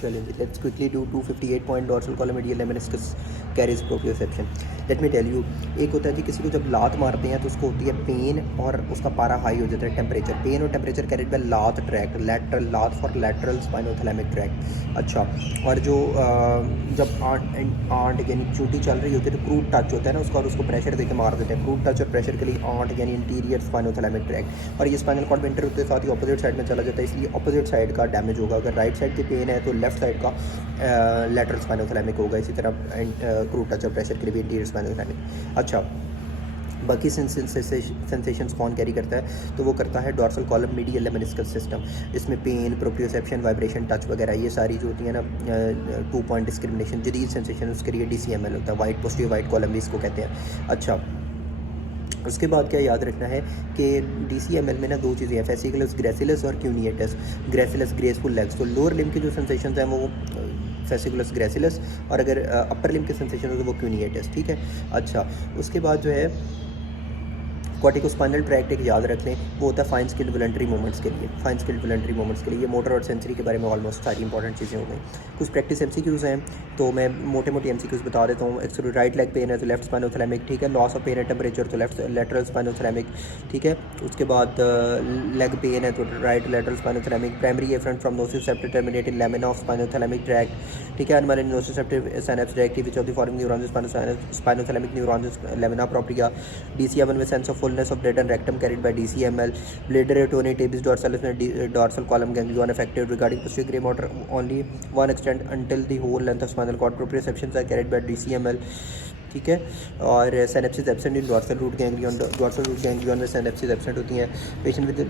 चलें, let's quickly do 258 point dorsal column medial lemniscus carries proprioception. Let me tell you, एक होता है जी किसी को जब लात मारते हैं तो उसको होती है पेन और उसका पारा हाई हो जाता है, टेम्परेचर, पेन और टेम्परेचर कैरिड बाय लात ट्रैक, लैटरल लात फॉर लैटरल स्पाइनोथैलेमिक ट्रैक। अच्छा, और जो जब आंट यानी चूटी चल रही होती है तो क्रूड टच होता है ना उसका, और उसको प्रेशर देके मार देते हैं, क्रूड टच और प्रेशर के लिए आंट यानी इंटीरियर स्पाइनोथैलेमिक ट्रैक। और ये स्पाइनल कॉर्ड विंटर होते साथ ही ऑपोजिट साइड में चला जाता है, इसलिए ऑपोजिट साइड का डैमेज होगा। अगर राइट साइड की पेन है तो लेफ्ट साइड का लैटरल स्पाइनोथैलेमिक होगा। इसी तरह क्रूड टच और प्रेशर के लिए भी इंटीरियर स्पाइनोथैलेमिक। अच्छा, बाकी सेंसेशंस कौन कैरी करता है, तो वो करता है डोर्सल कॉलम मीडियल लेमनिस्कस सिस्टम। इसमें पेन, प्रोप्रियोसेप्शन, वाइब्रेशन, टच वगैरह ये सारी जो होती है ना 2 पॉइंट डिस्क्रिमिनेशन, जदीद सेंसेशन उसके लिए DCML होता है, वाइट पोस्टिव वाइट कॉलम भी इसको कहते हैं। अच्छा, उसके बाद क्या याद रखना है कि DCML में ना 2 चीज़ें हैं, फेसिकुलस ग्रेसिलस और क्यूनिएटस। ग्रेसिलस ग्रेसफुल लेग्स, तो लोअर लिम्ब के जो सेंसेशंस हैं वो फेसिकुलस ग्रेसिलस, और अगर अपर लिम्ब के सेंसेशन हो तो वो क्यूनिएटस। ठीक है। अच्छा, उसके बाद जो है कॉर्टिकोस्पाइनल ट्रैक्ट एक याद रख लें, वो होता है फाइन स्किल्ड वॉलंटरी मूवमेंट्स के लिए, फाइन स्किल्ड वॉलंटरी मूवमेंट्स के लिए। ये मोटर और सेंसरी के बारे में ऑलमोस्ट सारी इंपॉर्टेंट चीज़ें हो गई। कुछ प्रैक्टिस MCQs हैं, तो मैं मोटे मोटे MCQs बता देता हूँ। एक्चुअली राइट लेग पेन है तो लेफ्ट स्पाइनोथैलेमिक, ठीक है। लॉस ऑफ पेन है टेम्परेचर तो लेफ्ट लैटरल स्पाइनोथैलेमिक, ठीक है। उसके बाद लेग पेन है तो right lateral spinothalamic. Primary afferent from nociceptor terminate in lamina of spinothalamic tract, ठीक है। Unmarried nociceptive synapse directive which of the following neurons spinothalamic neurons lamina propria. DCM1 with sense of fullness of blood and rectum carried by DCML. Bladder atony tabes dorsalis में dorsal column ganglion affected. Regarding posterior gray matter only one extent until the whole length of spinal cord. Proprioceptions are carried by DCML, ठीक है। और synapses absent in dorsal root ganglion, dorsal root ganglion में synapses absent होती हैं। Patient with